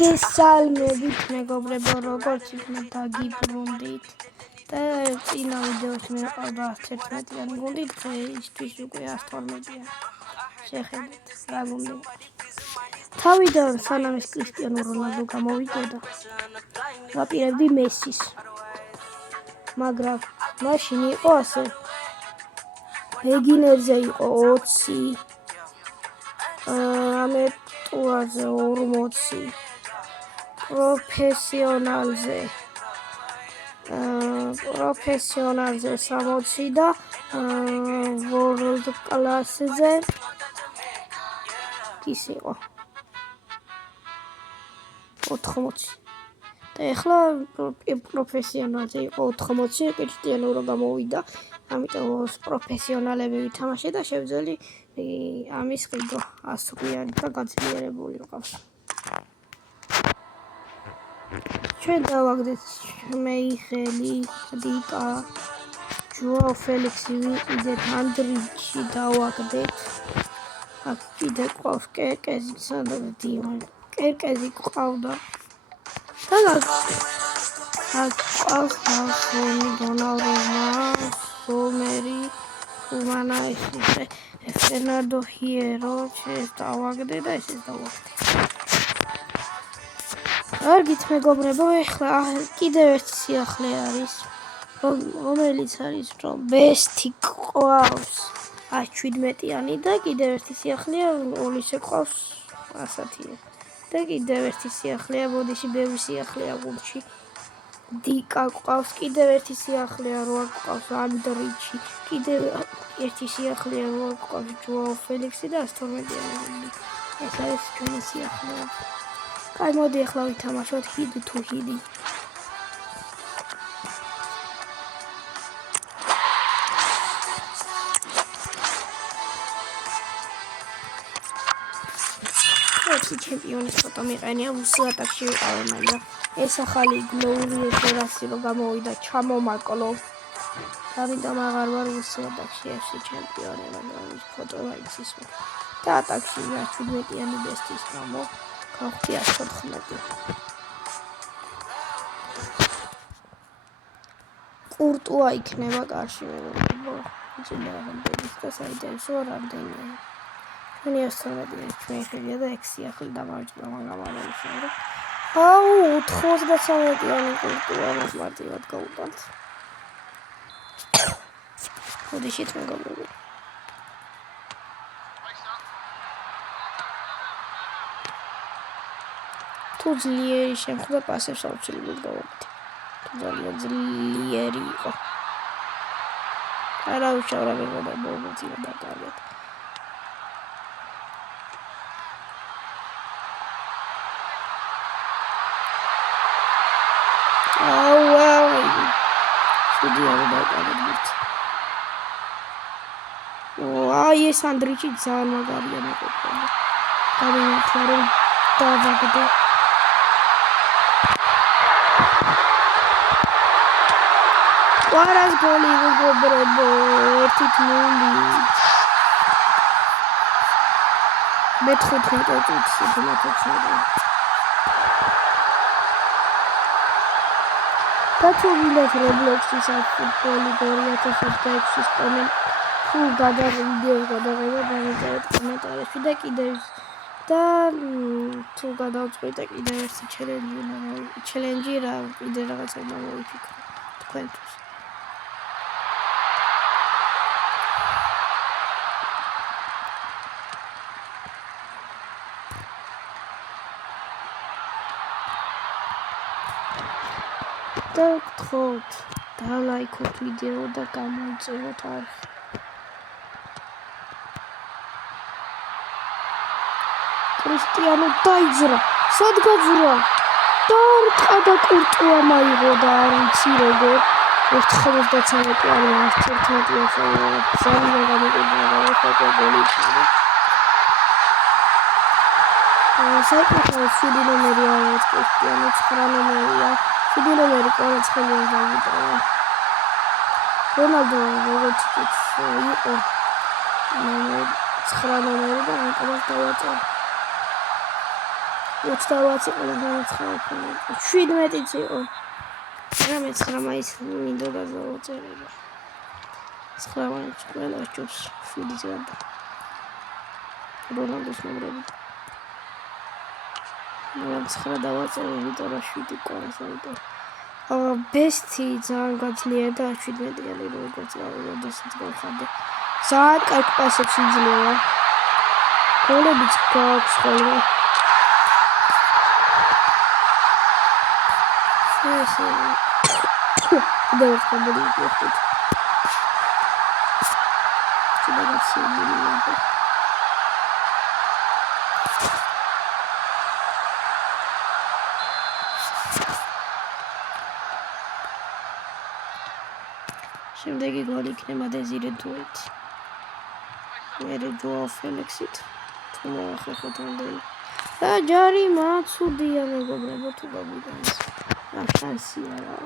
გესალმებით მეგობრებო, როგორც იქნა დაგიბრუნდით და წინა ვიდეოში მე ყავდა 11-იანი გუნდი, დღეისთვის უკვე 112-იანი. შეხედეთ რა გუნდი თავიდან სანამ ეს კრისტიანო რონალდო გამოვიდოდა ვაპირებდი მესის, მაგრამ მაშინ იყო ასე ბეგინერზე იყო 20 ამეტუაზე 40 პროფესიონალზე 60 და world class-ზე ის იყო 80 და ეხლა პროფესიონალზე იყო 80 კრისტიანო რო გამოვიდა, ამიტომ პროფესიონალები ვითამაშე და შევძელი ამის ყიდვა 100-იანი და გაძლიერებული ვიყავს. ჩვენ დავაგდეთ მეიხელი, დიკა, ჯოაო ფელიქსი ვიყიდეთ, ანდრიჩი დავაგდეთ. აქ კიდე ყავს კერკეზი, კერკეზი ყავდა და აქ ყავს გასონი, დონარუმა, სომერი, უმანა ესე ფერნანდო ჰიერო, ეს დავაგდე და ესეც დავაგდე. არ გით მეგობრებო, ეხლა კიდევ ერთი სიახლე არის, რომელიც არის რომ ბესტი ყავს 17-იანი და კიდევ ერთი სიახლეა ოლისე ყავს 100-იანი და კიდევ ერთი სიახლეა, ბოდიში ბევრი სიახლეა გუნდში. დიკა ყავს, კიდევ ერთი სიახლეა რო ყავს ანდრიჩი, კიდევ ერთი სიახლეა რო ყავს ჯოაო ფელიქსი და 112-იანი. ეს არის ჩვენი სიახლეები. აი მოდი ახლა ვითამაშოთ ჰიდი თუ ჰიდი. ერთი ჩემპიონის ფოტო მიყენია, უსი ატაკში ვიყავე, მაგრამ ეს ახალი გლოური ოპერაცია რო გამოვიდა, ჩამომაკლო. ამიტომ აღარ ვარ უსი ატაკში FC ჩემპიონი, მაგრამ ის ფოტო მაინც ის და ატაკში 17-იანი ბესტის გამო გავხდი 114. კურტუა იქნება კარში მეგობრებო. იცოდა რამდენი და საიდანსო რამდენია. ჩვენი 112-იანი ჩვენ ხედია და 6 სიახლე დამარჯდა, მაგრამ არ ისე. აუ 93-იანი კურტუა მარტივად გავუტანთ. მოდიშით მეგობრებო. თუ ძლიერი შემხვდა პასებს აუცილებლად გავაკეთე. თუ ძალიან ძლიერი იყო. არა უშავდა მეგობრებო, მოძიო და კარგად. შედიარო დავყავდით. აი ეს ანდრიჩი ძალიან მაგარია მეგობრებო. გამიმართლა რომ დავაგდე. ყვარას გოლი მეგობრებო, 1-0. მე-15 წუთში თუმცა დათვალიერეთ Roblox-ის ფუტბოლი 2006-ის თუ ვიდეოს გადაღება დამეწერეთ კომენტარებში და კიდევ და თუ გადავწყვიტე და კიდევ ერთი ჩელენჯი რა კიდე რაღაცა მოვიფიქრე თქვენთვის. და გთხოვთ დალაიქოთ ვიდეო და გამოიწეროთ არხი. კრისტიანო დაიძრა, სად გაძრა? და და კურტუა მაიღო და არ ვიცი როგორ 93-იანი 11-იანი ძალიან გამიყიდა ფოტო გოლი. საერთოდ 7 ნომერი არის კრისტიანო, 9 ნომერია. Știi numeri care îți spunem de video. Ronaldo, როგორც იყო. ნომერი 9 ნომერი და ნიკოლას დავაწერე. 29 იყო და 17 იყო. რა მე 9 მაისს მინდო გადავწერე. 9 მაისს ყველა ჯობს 7-ს გარდა. რონალდოს ნომრები. მაგრამ 9 დავაწერე, იმიტომ რომ 7 ყოლას ავიდო. ბესტი ძალიან გაძლიერდა 17-იანი როგორც როდესაც გავხადე. ძალიან კარგი პასებს იძლევა. გოლებიც გააქვს ხოლმე. ესე დავხადე ვიხდით. შედაგაცილებული. შემდეგი გოლი იქნება დეზირე დუეტი. მერე ჯოაო ფელიქსით. თუმცა ახლა თანდელი. და ჯარი მაცუდია მეგობრებო თუ გაგვიგონს. რა შანსია რა.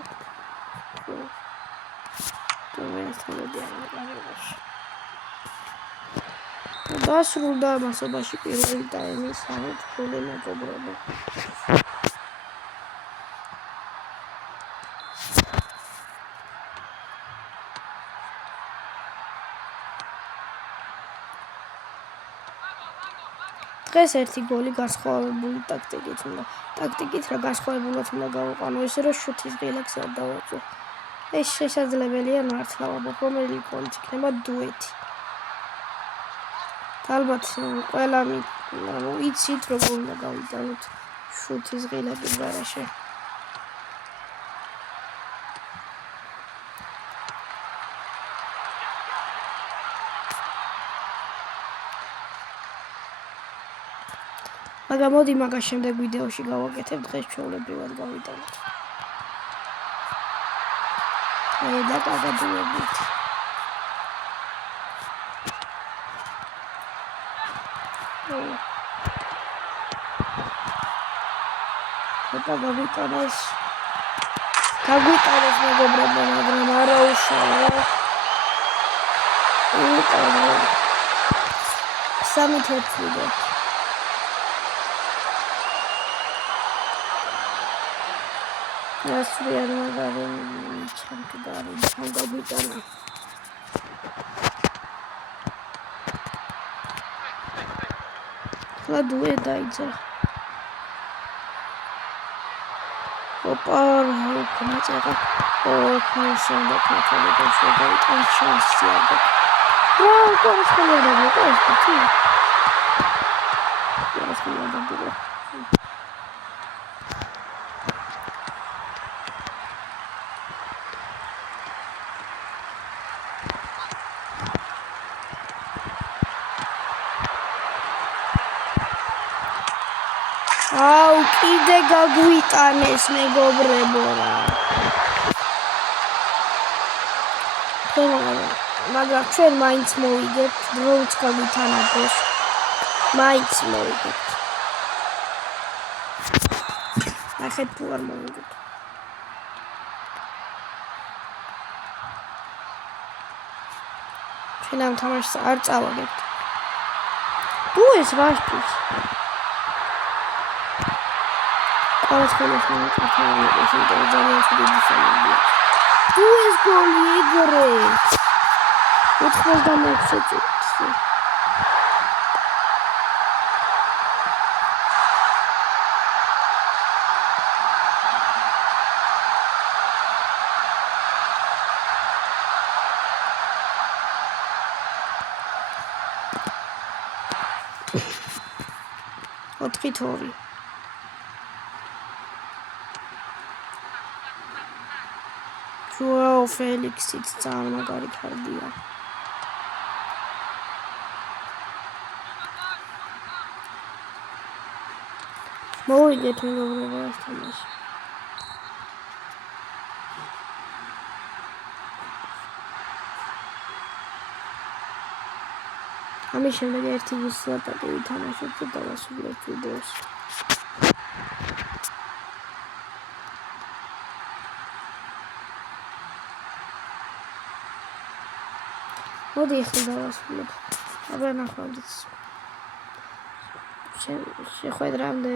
დასრულდა მასობაში პირველი ტაიმის 3 გოლი მეგობრებო. დღეს ერთი გოლი განსხვავებული ტაქტიკით უნდა. ტაქტიკით რა განსხვავებულად უნდა გავუყანო ისე რომ შუთის ღილაკს არ დავაწვო. ეს შესაძლებელია მართლა, რომელი გოლით იქნება დუეტი. ალბათ ყველა იცით როგორ უნდა გავიტანოთ შუთის ღილაკის გარეშე. მაგრამ მოდი მაგას შემდეგ ვიდეოში გავაკეთებ, დღეს ჩვეულებრივად გავიტანოთ. და გადადუებით. გაგვიტანეს მეგობრებო, მაგრამ არა უშავო. სამი თეთრი. ასრიან მაგარი ჩამკდარი გაგვიტანა. ხლა დუე დაიძრა. ოპა, ხმაწება. ხმაშენდა ქართული შეგაიტან შანსია და. რა კონსოლები მოკეთე? რა შეიძლება აუ კიდე გაგვიტანეს მეგობრებო რა. მაგრამ ჩვენ მაინც მოვიგებთ, დროც გავითანაგოს. მაინც მოვიგებთ. ნახეთ თუ არ მოვიგებთ. ჩვენ ამ თამაშს არ წავაგებთ. თუ ეს ვაშტის Колосковый капитан, очень ძალიან დიდი სამებია. თუ ეს გოლი ეგრე 86 წუთში. ოთხი-თორი. ჯოაო ფელიქსიც ძალიან მაგარი ქარდია. მოვიგეთ მეგობრებო ეს თამაში. ამის შემდეგ ერთი ვისლაპატი ვითამაშოთ და დავასრულებთ ვიდეოს. მოდი ახლა დავასრულებ. აბა ნახავთ. შეხვედრამდე